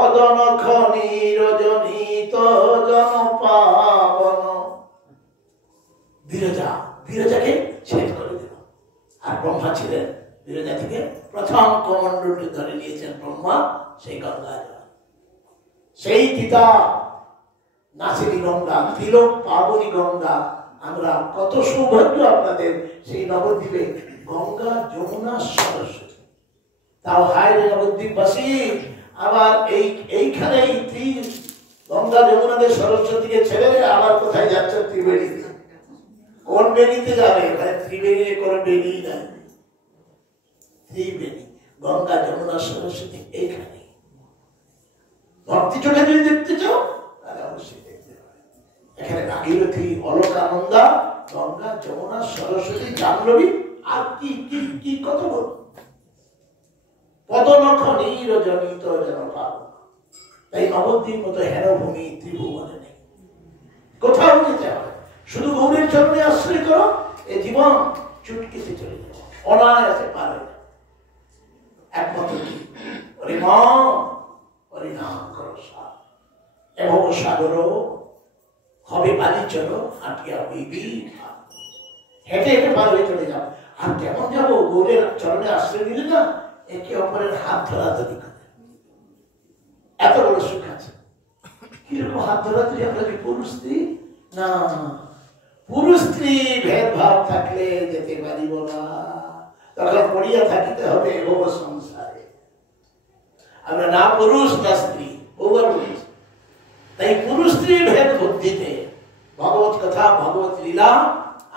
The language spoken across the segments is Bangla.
পদনখ নিরজনিত জন পাবন। বিরজাকে ছেদ করে দিল। আর ব্রহ্মা ছিলেন বিরজা থেকে প্রথম কমণ্ডলটি ধরে নিয়েছেন ব্রহ্মা, সেই গঙ্গা জল। সেই পিতা নাসিনী গঙ্গা, তিলক পাবনী গঙ্গা। আমরা কত সৌভাগ্য আপনাদের, সেই নবদ্বীপে গঙ্গা, যমুনা, সরস্বতী। তাও হায় রে নবদ্বীপবাসী, আবার এইখানেই গঙ্গা, যমুনাকে, সরস্বতীকে ছেড়ে আবার কোথায় যাচ্ছে? ত্রিবেণীতে। কোন বেণীতে যাবে? এখানে ত্রিবেণী, কোন বেণী নাই। ত্রিবেণী, গঙ্গা, যমুনা, সরস্বতী এইখানে। ভক্তি চোখে যদি দেখতে চাও তাহলে অবশ্যই দেখতে পাবে। এখানে ভাগীরথী, অলকানন্দা, গঙ্গা, যমুনা, সরস্বতী, জাহ্নবী, আর কি কি কি কত বল। পদনখ নিরজনিত জন পাবন। তাই নবদ্বীপ মতো হেরভূমি ত্রিভুবনে নেই, কোথাও যেতে হবে। শুধু গৌরের চরণে আশ্রয় করো, এ জীবন চুটকিতে চলে যাবে, অনায়াসে পার হয়ে যাবে। একমাত্র কি? হরিনাম করো সার, এবং সাগর হবে বালিচর, হাঁটিয়া হইবি। হেঁটে হেঁটে পার হয়ে চলে যাও। আর কেমন যাবো? গৌরের চরণে আশ্রয় নিলে না, একে অপরের হাত ধরাধরি করে, এত বড় সুখ আছে। কিরকম হাত ধরাধরি? আমরা কি পুরুষ স্ত্রী? না, পুরুষ স্ত্রী ভেদভাব থাকলে যেতে পারিব না, তখন পড়িয়া থাকিতে হবে ভব সংসারে। আমরা না পুরুষ না স্ত্রী, ওভার পুরুষ। তাই পুরুষ স্ত্রী ভেদ বুদ্ধিতে ভগবত কথা, ভগবত লীলা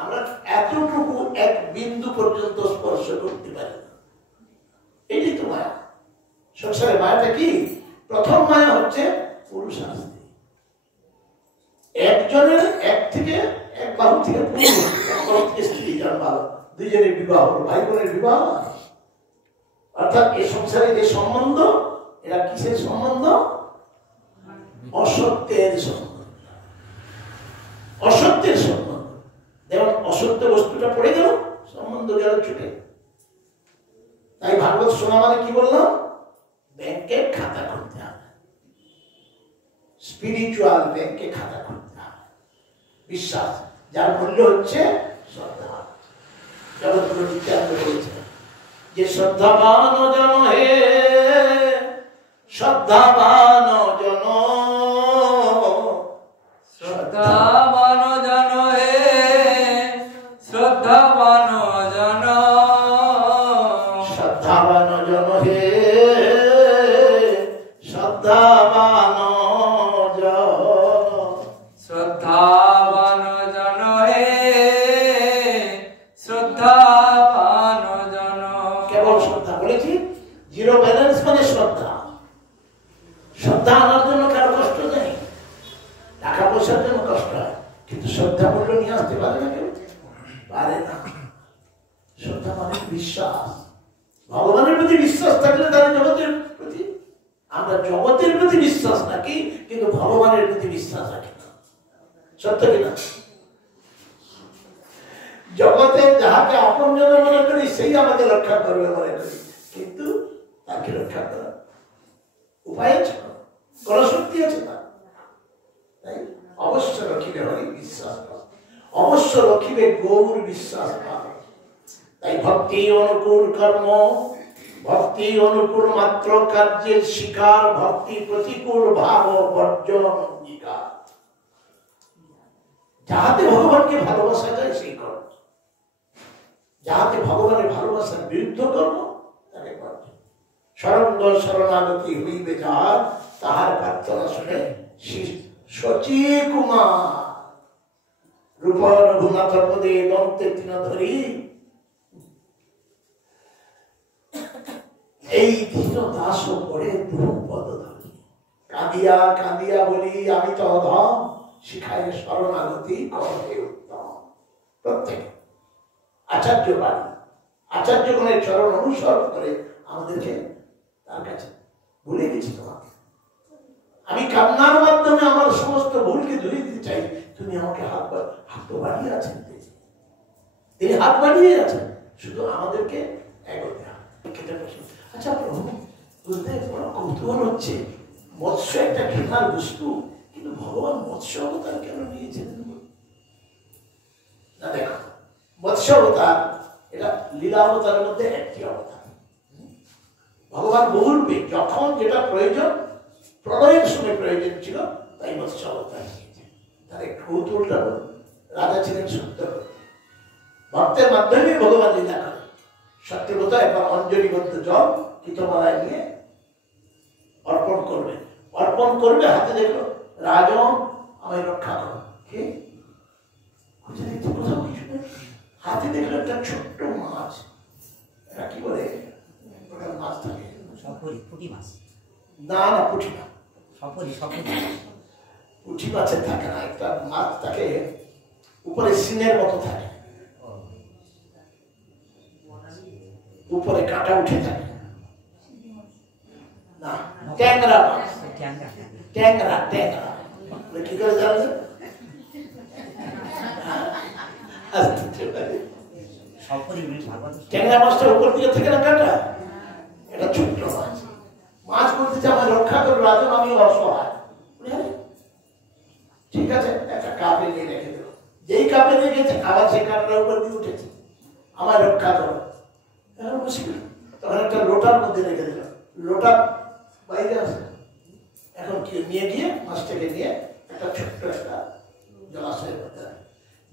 আমরা এতটুকু এক বিন্দু পর্যন্ত স্পর্শ করতে পারি না। এটি তো মায়া। সংসারের মায়াটা কি? প্রথম মায়া হচ্ছে পুরুষ আর স্ত্রী। একজনের এক বাহু থেকে পুরুষ, স্ত্রী জন্মাল, দুইজনের বিবাহ হলো, ভাই বোনের বিবাহ। অর্থাৎ এই সংসারে যে সম্বন্ধ, এরা কিসের সম্বন্ধ? অসত্যের সম্বন্ধ। অসত্যের সম্বন্ধ। যেমন অসত্য বস্তুটা পড়ে গেল, সম্বন্ধ গেল ছুটে। তাই ভাগবত শোনা মানে কি বললাম? ব্যাংকে খাতা খুলতে হবে, স্পিরিচুয়াল ব্যাংকে খাতা খুলতে হবে। বিশ্বাস, যার মূল্য হচ্ছে শ্রদ্ধা। জগৎগুরু নিত্যানন্দ বলেছেন যে শ্রদ্ধাবান জন হে, শ্রদ্ধাবান জন, শ্রদ্ধাবান জন হে, শ্রদ্ধাবান জন, শ্রদ্ধাবান জন হে, শ্রদ্ধাবান জন, শ্রদ্ধাবান জন হে, শ্রদ্ধাবান জন। কেবল শ্রদ্ধা বলেছি, জিরো ব্যালেন্স মানে শ্রদ্ধা। শ্রদ্ধা আনার জন্য কারো কষ্ট নেই, টাকা পয়সার জন্য কষ্ট হয়, কিন্তু শ্রদ্ধা মূল্য নিয়ে আসতে পারে না কেউ, পারে না। শ্রদ্ধা মানে বিশ্বাস। ভগবানের প্রতি বিশ্বাস থাকলে তারা জগতের প্রতি, আমরা জগতের প্রতি বিশ্বাস রাখি কিন্তু ভগবানের প্রতি বিশ্বাস রাখি না। সত্য কিনা? জগতে যাহাকে আপন জন মনে করি সেই আমাকে রক্ষা করবে মনে করি, কিন্তু তাকে রক্ষা করার উপায় আছে না, কোন শক্তি আছে না। তাই অবশ্য রখিবে হরি বিশ্বাস, অবশ্য রখিবে গৌর বিশ্বাস। তাই ভক্তি অনুকূল কর্ম, ভক্তি অনুকূল মাত্র কার্যের শিকার, ভক্তি প্রতিকূল ভাব বর্জন অঙ্গীকার। যাহাতে ভগবানকে ভালোবাসা যায় সেই কর্ম, যাহাতে ভগবানের ভালোবাসার বিরুদ্ধ কর্ম তাকে বর্জন। শরণ শরণাগতি হইবে যাহার, তাহার প্রার্থনা শুনে শচী কুমার রূপ রঘুনাথ পদে দন্তে তিন ধরি। এই ধীর দাস পড়ে পদ ধরি, কাঁদিয়া কাঁদিয়া বলি আমি তো অধম, শিখায় শরণাগতি করে উত্তম। প্রত্যেকে আচার্য বাণী, আচার্যগণের চরণ অনুসরণ করে আমাদেরকে তার কাছে ভুলে গেছি। তোমাকে আমি কান্নার মাধ্যমে আমার সমস্ত ভুলকে ধরিয়ে দিতে চাই, তুমি আমাকে হাত বাড়িয়ে আছেন, তিনি হাত বাড়িয়ে আছেন, শুধু আমাদেরকে এগোতে হবে। আচ্ছা প্রভু, বুঝতে বড় কৌতূহল হচ্ছে, মৎস্য একটা ঘৃণার বস্তু, কিন্তু ভগবান মৎস্য অবতার কেন নিয়েছিলেন না? দেখো, মৎস্য অবতার এটা লীলা অবতারের মধ্যে একটি অবতার। ভগবান বহুরূপে যখন যেটা প্রয়োজন, প্রলয়ের সময় প্রয়োজন ছিল, তাই মৎস্য অবতার নিয়েছে। তার একটু কৌতূহলটা রাজা ছিলেন সত্যব্রত, ভক্তের মাধ্যমে ভগবান লীলা করে। সত্যব্রত একবার অঞ্জলিবদ্ধ জল কীতমালায় নিয়ে অর্পণ করবে, অর্পণ করবে, হাতে দেখলো রাজন আমায় রক্ষা করো। কে খুঁজে দেখতে কোথাও কিছু নেই, হাতে দেখলো একটা ছোট্ট মাছ। এটা কি বলে মাছ থাকে? পুঁটি মাছ। না না, পুঁটি না, পুঁটি মাছের থাকে না, একটা মাছ থাকে উপরে সিনের মতো থাকে, উপরে কাঁটা উঠে থাকে। না, ট্যাংরা মাছ। ট্যাংরা ট্যাংরা কি করে জানবে? ট্যাংরা মাছটার উপর দিকে থাকে না কাঁটা, এটা ছোট্ট মাছ। মাছ বলতে আমার রক্ষা করে রাজন, আমি অসহায়। ঠিক আছে, একটা কাপে নিয়ে রেখে দেবো। যেই কাপে নিয়ে গেছে আবার সেই কাঁটার উপর দিয়ে উঠেছে, আমার রক্ষা করো। এখন মুশকিল, তখন একটা লোটার মধ্যে রেখে দিল, লোটা বাইরে আছে। এখন কি নিয়ে গিয়ে মাছটাকে নিয়ে একটা ছোট্ট একটা জলাশয়ের মধ্যে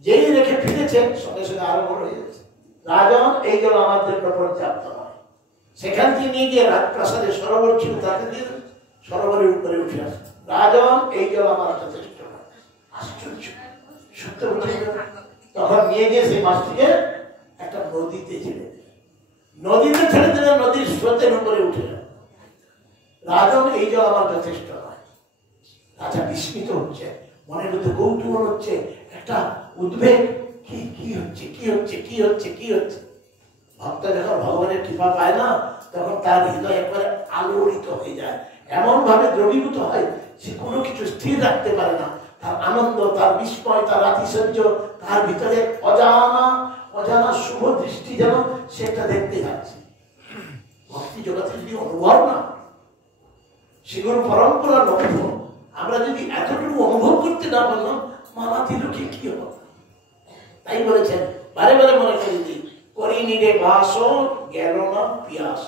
যেই রেখে ফিরেছেন, সঙ্গে সঙ্গে আরো বড় হয়ে যাচ্ছে। রাজন এই জল আমার জন্য পর্যাপ্ত নয়, সেখান থেকে নিয়ে গিয়ে রাজপ্রাসাদে সরোবর ছিল, তাকে দিয়ে সরোবরের উপরে উঠে আসে। রাজন এই জল আমার যথেষ্ট নয়। আশ্চর্য, সত্য বলছে। তখন নিয়ে গিয়ে সেই মাছটিকে একটা নদীতে ছেড়ে দিলেন, নদীতে ছেড়ে দিলেন, নদীর স্রোতের উপরে উঠে গেল। রাজন এই জল আমার যথেষ্ট নয়। রাজা বিস্মিত হচ্ছে, মনের মধ্যে কৌতূহল হচ্ছে, একটা উদ্বেগ, কি হচ্ছে কি হচ্ছে কি হচ্ছে কি হচ্ছে। ভক্ত যখন ভগবানের কৃপা পায় না, তখন তার হৃদয় একবারে আলোড়িত হয়ে যায়, এমন ভাবে দ্রবীভূত হয়, সে কোনো কিছু স্থির রাখতে পারে না। তার আনন্দ, তার বিস্ময়, তার আতিশয্য, তার ভিতরে অজানা অজানা শুভ দৃষ্টি যেন সেটা দেখতে যাচ্ছে। ভক্তি জগতের যদি অনুভব না, সেগুলো পরম্পরার অনুভব, আমরা যদি এতটুকু অনুভব করতে না পারলাম, মানাতি লোকে কি হবো? তাই বলেছেন, বারে বারে মনে করে দিই, করিনি রে বাস গেল না পিয়াস।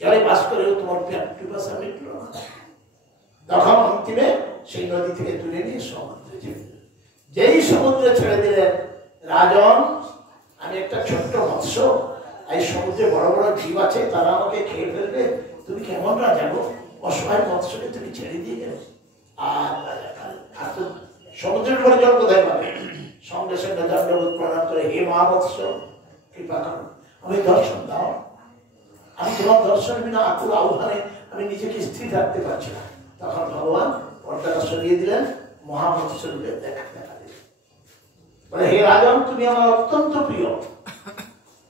জলে বাস করেও তোমার পিপাসা মিটল না। তখন অন্তিমে সেই নদী থেকে তুলে নিয়ে সমুদ্রে ছেড়ে দিলেন। যেই সমুদ্রে ছেড়ে দিলেন, রাজন আমি একটা ছোট্ট মৎস্য, এই সমুদ্রে বড় বড় জীব আছে, তারা আমাকে খেয়ে ফেলবে, তুমি কেমন রাজা গো? অসহায় মৎস্যকে তুমি ছেড়ে দিয়ে গেলে। আর সমুদ্রের পরে জল কোথায় পাবে? সঙ্গে সঙ্গে দণ্ডবোধ প্রণাম করে, হে মা মৎস্য, কৃপা করো, আমি দর্শন দাও। আমি তোমার দর্শন বিনা আকুল আহ্বানে আমি নিজেকে স্থির রাখতে পারছি না। তখন ভগবান পর্দাটা সরিয়ে দিলেন, মহামৎস্য রূপে দেখা দিলেন। বলে, হে রাজন, তুমি আমার অত্যন্ত প্রিয়,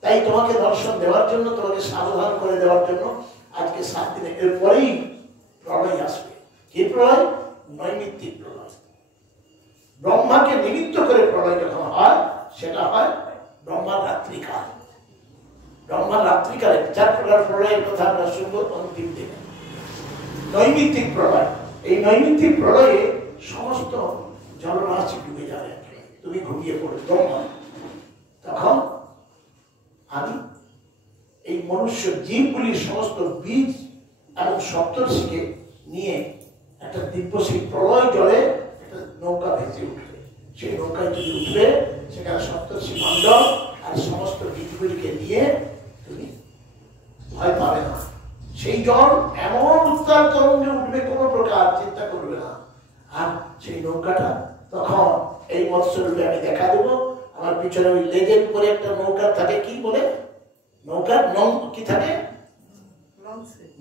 তাই তোমাকে দর্শন দেওয়ার জন্য, তোমাকে সাবধান করে দেওয়ার জন্য আজকে 7 দিনে, এরপরেই প্রলয় আসবে। কি প্রলয়? নৈমিত্তিক প্রলয়। ব্রহ্মাকে নিমিত্ত করে প্রলয় যখন হয়, সেটা হয় ব্রহ্মার রাত্রিকাল। ব্রহ্মার রাত্রিকালে 4 প্রকার প্রলয়ের কথা আমরা শুনবো অন্তিম দিনে। নৈমিত্তিক প্রলয়, এই নৈমিত্তিক প্রলয়ে সমস্ত জলরাশি ডুবে যাবে, তুমি ঘুমিয়ে পড়ে ব্রহ্মা। তখন আমি এই মনুষ্য জীবগুলির সমস্ত বীজ এবং সপ্তর্ষিকে নিয়ে একটা দিব্য সেই প্রলয় জলে একটা নৌকা ভেসে উঠবে। সেই নৌকায় যদি উঠবে, সেখানে সপ্তর্ষি মণ্ডল আর সমস্ত বীজগুলিকে নিয়ে তুমি ভয় পাবে না। সেই জল এমন উত্তাল তরঙ্গে উঠবে, কোনো প্রকার চিন্তা করবে না। আর সেই নৌকাটা তখন এই মৎস্যরূপে আমি দেখা দেবো। আমার পিছনে ওই লেজের উপরে একটা নৌকা থাকে, কি বলে? নৌকার কি থাকে?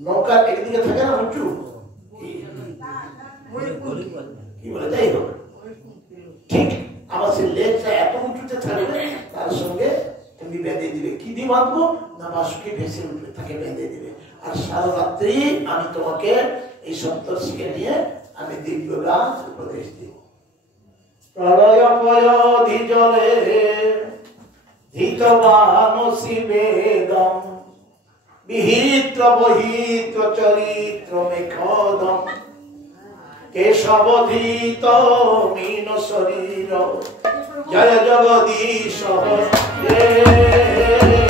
নৌকার একদিকে থাকে না উঁচু, কি বলে? যাই হোক, ঠিক আমার সেই লেজটা এত উঁচুতে থাকবে, তার সঙ্গে তুমি বেঁধে দিবে। কি দিয়ে বাঁধবো না? বাসুকে ভেসে উঠবে, তাকে বেঁধে দিবে। আর সারা রাত্রি আমি তোমাকে এই সপ্তর্ষিকে নিয়ে আমি দিব্য গান উপদেশ দিব। প্রলয় পয়োধি জলে ধৃতবানসি বেদম বিহিত্র বহিত্র চরিত্র মেঘদম কেশবধৃত মীন শরীর জয় জগদীশ হরে